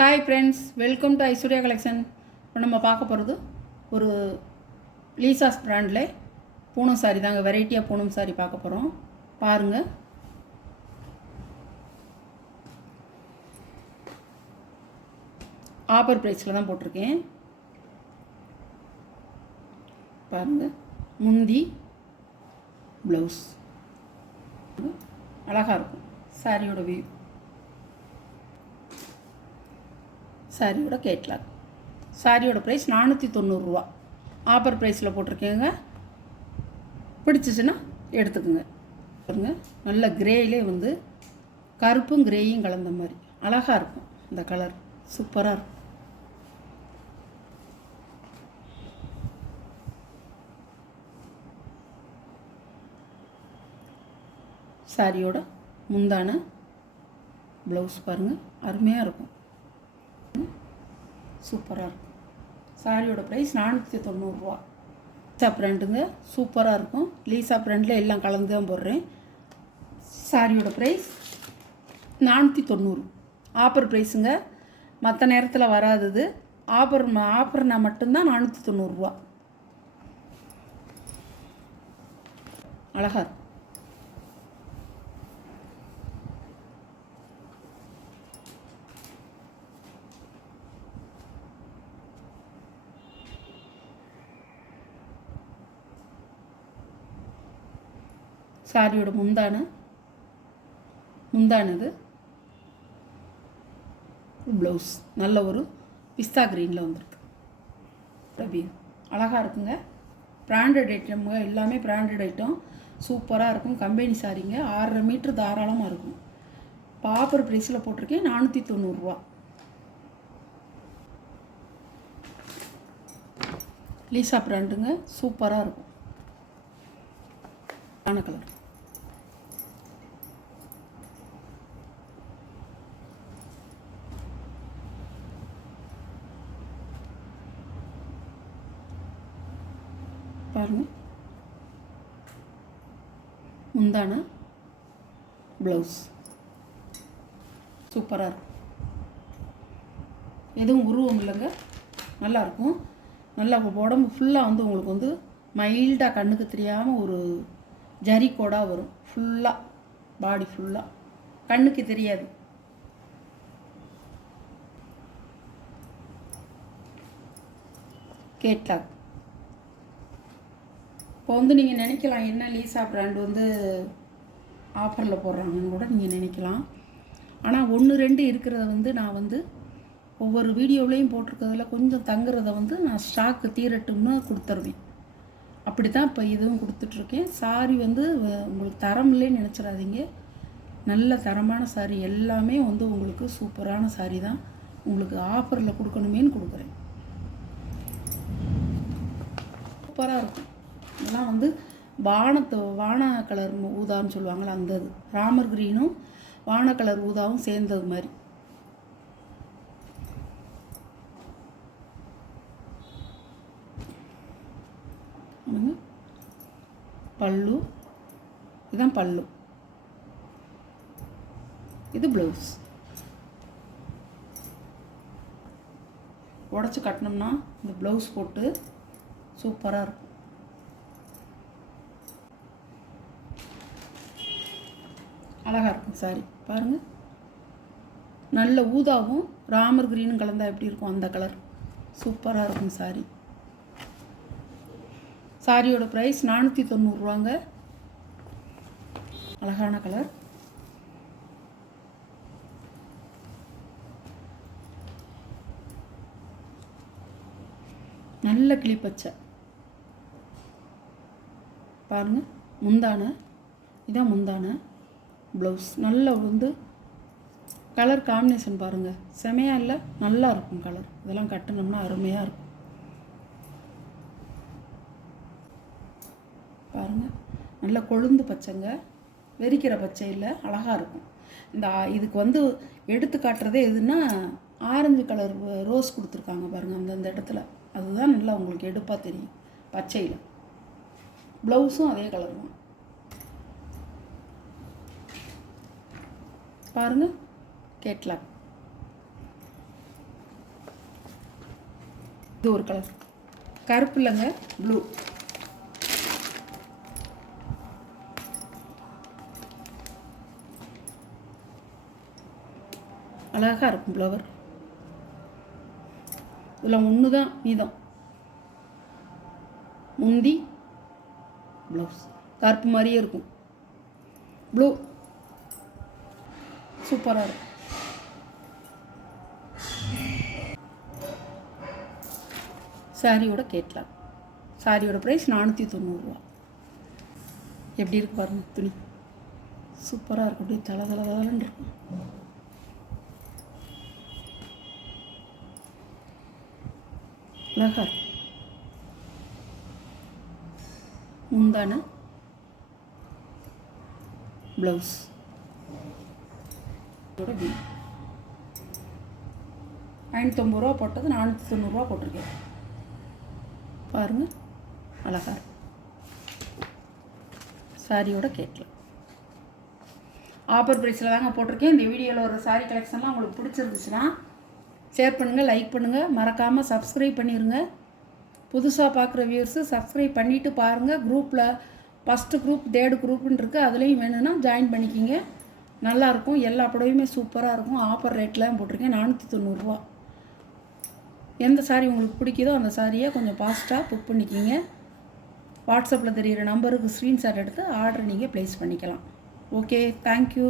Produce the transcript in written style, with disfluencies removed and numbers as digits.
Hi friends, welcome to Aishwarya collection. இப்போ நம்ம பார்க்க போகிறது ஒரு லீசாஸ் பிராண்டில் பூனம் சாரி தாங்க. வெரைட்டியாக பூனம் சாரி பார்க்க போகிறோம். பாருங்கள். ஆஃபர் ப்ரைஸில் தான் போட்டிருக்கேன். பாருங்கள், முந்தி ப்ளவுஸ் அழகாக இருக்கும். சாரியோட வியூ, சாரியோட கேட்லாக். சாரியோட ப்ரைஸ் 490 ஆஃபர் ப்ரைஸில் போட்டிருக்கேங்க. பிடிச்சிச்சின்னா எடுத்துக்கோங்க. பாருங்க, நல்ல கிரேயிலே வந்து கருப்பும் கிரேயும் கலந்த மாதிரி அழகாக இருக்கும். இந்த கலர் சூப்பராக இருக்கும். சாரியோட முந்தான ப்ளவுஸ் பாருங்கள், அருமையாக இருக்கும். சூப்பராக இருக்கும். சாரியோட ப்ரைஸ் 490. லீசா பிராண்டுங்க, சூப்பராக இருக்கும். லீசா பிராண்டில் எல்லாம் கலந்து தான் போடுறேன். சாரியோட ப்ரைஸ் 490 ஆஃபர் ப்ரைஸுங்க. மற்ற நேரத்தில் வராதது. ஆஃபர்னா மட்டும்தான் 490. அழகாக இருக்கும். சாரியோட முந்தானது ப்ளவுஸ் நல்ல ஒரு பிஸ்தா க்ரீனில் வந்துருக்கு. அழகாக இருக்குங்க. பிராண்டட் ஐட்டம்ங்க, எல்லாமே பிராண்டட் ஐட்டம். சூப்பராக இருக்கும். கம்பெனி சாரிங்க. 6.5 மீட்டர் தாராளமாக இருக்கும். இப்போ ஆஃபர் ப்ரைஸில் போட்டிருக்கேன் 490. லீசா பிராண்டுங்க, சூப்பராக இருக்கும். ஆன கலர் பாருங்க. முந்தான ப்ளவுஸ் சூப்பராக இருக்கும். எதுவும் உருவம் இல்லைங்க, நல்லாயிருக்கும். நல்லா உடம்பு ஃபுல்லாக வந்து உங்களுக்கு வந்து மைல்டாக கண்ணுக்கு தெரியாமல் ஒரு ஜரி கோடாக வரும். ஃபுல்லாக பாடி ஃபுல்லாக கண்ணுக்கு தெரியாது. கேட்லாக். இப்போ வந்து நீங்கள் நினைக்கலாம், என்ன லீசா பிராண்ட் வந்து ஆஃபரில் போடுறாங்கன்னு கூட நீங்கள் நினைக்கலாம். ஆனால் 1-2 இருக்கிறத வந்து நான் வந்து ஒவ்வொரு வீடியோவிலையும் போட்டிருக்கிறதுல கொஞ்சம் தங்குறத வந்து நான் ஸ்டாக்கு தீரட்டும்னு கொடுத்துருவேன். அப்படி தான் இப்போ இதுவும் கொடுத்துட்ருக்கேன். சாரி வந்து உங்களுக்கு தரம் இல்லைன்னு நினச்சிடாதீங்க. நல்ல தரமான சாரி எல்லாமே வந்து உங்களுக்கு சூப்பரான சாரி தான். உங்களுக்கு ஆஃபரில் கொடுக்கணுமேன்னு கொடுக்குறேன். சூப்பராக இருக்கும். இதெல்லாம் வந்து வான கலர் ஊதான்னு சொல்லுவாங்களே, அந்த இது ராமர் கிரீனும் வான கலர் ஊதாவும் சேர்ந்தது மாதிரி. பல்லு, இதுதான் பல்லு, இது ப்ளவுஸ். உடச்சி கட்டினோம்னா இந்த ப்ளவுஸ் போட்டு சூப்பராக இருக்கும். அழகாக இருக்கும் சாரி. பாருங்கள், நல்ல ஊதாவும் ராமர் கிரீனும் கலந்தால் எப்படி இருக்கும் அந்த கலர். சூப்பராக இருக்கும் சாரி. சாரியோட ப்ரைஸ் 490. அழகான கலர். நல்ல கிளிப்பச்சை பாருங்கள். முந்தான, இதான் முந்தான ப்ளவுஸ். நல்ல வந்து கலர் காம்பினேஷன் பாருங்கள், செமையாக இல்லை, நல்லா இருக்கும் கலர். இதெல்லாம் கட்டினோம்னா அருமையாக இருக்கும். பாருங்கள், நல்ல கொழுந்து பச்சைங்க, வெறிக்கிற பச்சை இல்லை, அழகாக இருக்கும். இதுக்கு வந்து எடுத்து காட்டுறதே எதுன்னா ஆரஞ்சு கலர் ரோஸ் கொடுத்துருக்காங்க பாருங்கள் அந்தந்த இடத்துல. அதுதான் நல்லா உங்களுக்கு எடுப்பாக தெரியும் பச்சையில். ப்ளவுஸும் அதே கலர் தான். பாருங்கள், கேட்லாக். இது ஒரு கலர், கருப்பு இல்லைங்க, ப்ளூ. அழகாக இருக்கும் ஃப்ளவர். இதில் ஒன்று தான் மீதம். முந்தி ப்ளவுஸ் கருப்பு மாதிரியே இருக்கும், ப்ளூ. சூப்பராக இருக்கும். சாரியோட கேட்கலாம். சாரியோட ப்ரைஸ் 490 ரூபா. எப்படி இருக்கு பாருங்க, துணி சூப்பராக இருக்கும். அப்படியே தளன்னு இருக்கும். அழகா இருக்கும். முந்தான ப்ளவுஸ் இதோட பில் 590 ரூபா போட்டது 490 ரூபா போட்டிருக்கேன். பாருங்கள், அழகா இருக்கும். சாரியோட கேட்கலாம். ஆஃபர் ப்ரைஸில் தாங்க போட்டிருக்கேன். இந்த வீடியோவில் ஒரு சாரீ கலெக்ஷன்லாம் உங்களுக்கு பிடிச்சிருந்துச்சுன்னா ஷேர் பண்ணுங்கள், லைக் பண்ணுங்கள், மறக்காமல் சப்ஸ்கிரைப் பண்ணிடுங்க. புதுசாக பார்க்குற வியூவர்ஸு சப்ஸ்கிரைப் பண்ணிவிட்டு பாருங்கள். குரூப்பில் ஃபஸ்ட்டு குரூப், தேர்டு குரூப்புன்னு இருக்குது. அதுலேயும் வேணும்னா ஜாயின் பண்ணிக்கிங்க. நல்லாயிருக்கும். எல்லா புடவையுமே சூப்பராக இருக்கும். ஆஃபர் ரேட்டில் போட்டிருக்கேன், 490 ரூபா. எந்த சாரீ உங்களுக்கு பிடிக்குதோ அந்த சாரியை கொஞ்சம் ஃபாஸ்ட்டாக புக் பண்ணிக்கிங்க. வாட்ஸ்அப்பில் தெரிகிற நம்பருக்கு ஸ்க்ரீன்ஷாட் எடுத்து ஆர்டர் நீங்கள் ப்ளேஸ் பண்ணிக்கலாம். Okay, thank you.